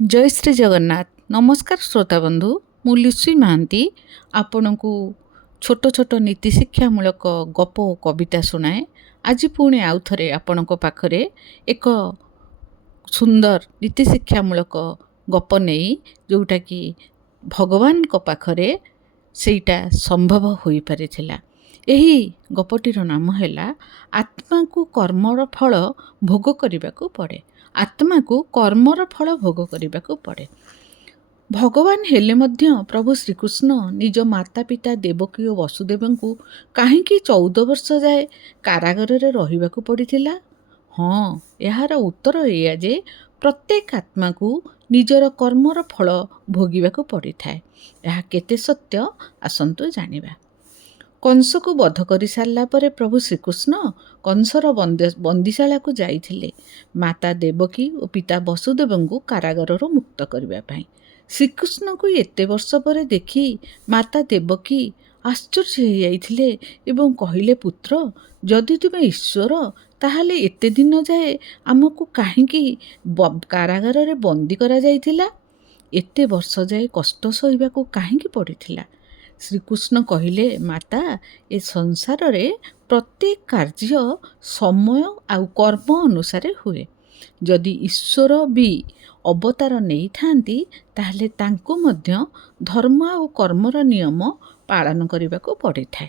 जय श्री जगन्नाथ। नमस्कार श्रोता बंधु, मु लिस्वी महांती आपणकु छोट छोट नीति शिक्षामूलक गप और कविता शुणाए। आज पुणी आउ थे आपण पाखरे एक सुंदर नीति शिक्षामूलक गप नहीं जोटा कि भगवान को पाखरे सेटा संभव हो पारिथिला। एही गपटीर नाम है आत्मा को कर्मर फल भोग करने को पड़े। आत्मा को कर्मर फल भोग करने को पड़े। भगवान हेले मध्य प्रभु श्रीकृष्ण निज माता पिता देवकी और वसुदेव को कहीं 14 वर्ष जाए कारागार रे रहिबाकु पड़िथिला। हाँ, यार उत्तर एया जे प्रत्येक आत्मा को निजर कर्मर फल भोगिबाकु पड़ी थाए। यह केते सत्य आसंतु जानिबा। कंस को वध कर सारा पर प्रभु श्रीकृष्ण कंसर बंदीशाला को जाइथिले माता देवकी और पिता वसुदेव को कारागार मुक्त करने। श्रीकृष्ण को एते वर्ष पर देखी माता देवकी आश्चर्य हो जाइथिले एवं कहिले, पुत्र जदि तुमे ईश्वर ताहले एते दिन जाए आमको कहीं कारागार रे बंदी करा जाइथिला? एते वर्ष जाए कष्ट सहिबाकू कहीं पड़िथिला? श्रीकृष्ण कहिले, माता ए संसार रे प्रत्येक कार्य समय आउ कर्म अनुसार हुए। जदि ईश्वर भी अवतार नहीं थांती ताहले तांको मध्य धर्म आउ कर्मर नियम पालन करने को पड़ी थाए।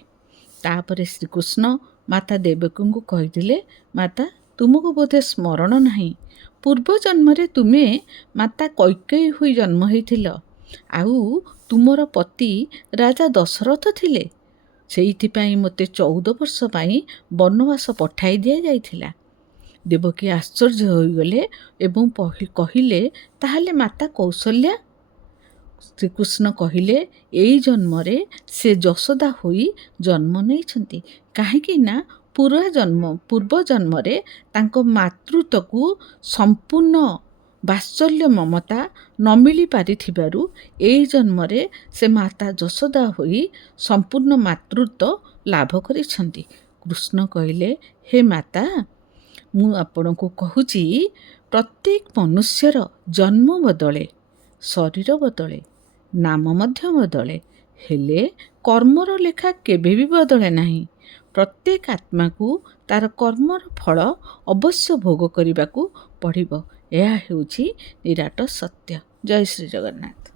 तापरे श्रीकृष्ण माता देवकी को कहिदिले, माता तुमको बोधे स्मरण नहीं, पूर्व जन्म रे तुमे माता कैकेयी हुई जन्म होइथिल आउ तुमर पति राजा दशरथ थिले। सेइथिपाई मते 14 वर्ष पाई वनवास पठाई दिया जाइथिला। देवकी आश्चर्य होइगले एवं कहिले, ताहले माता कौशल्या? श्रीकृष्ण कहिले, एई जन्म रे से यशोदा होई जन्म नैछंती। काहेकि ना पूर्व जन्म रे तांको मातृत्व को संपूर्ण वात्सल्य ममता न मिली पारिथिबारु एई जन्म रे से माता यशोदा होई संपूर्ण मातृत्व लाभ करिछंती। कृष्ण कहिले, हे माता, मु आपण को कहूची प्रत्येक मनुष्यर जन्म बदले, शरीर बदले, नाम मध्य बदले, हेले कर्मर लेखा केबे भी बदले नहीं। प्रत्येक आत्मा को तार कर्मर फल अवश्य भोग करने को पड़िबो। यह हेउची निराट सत्य। जय श्री जगन्नाथ।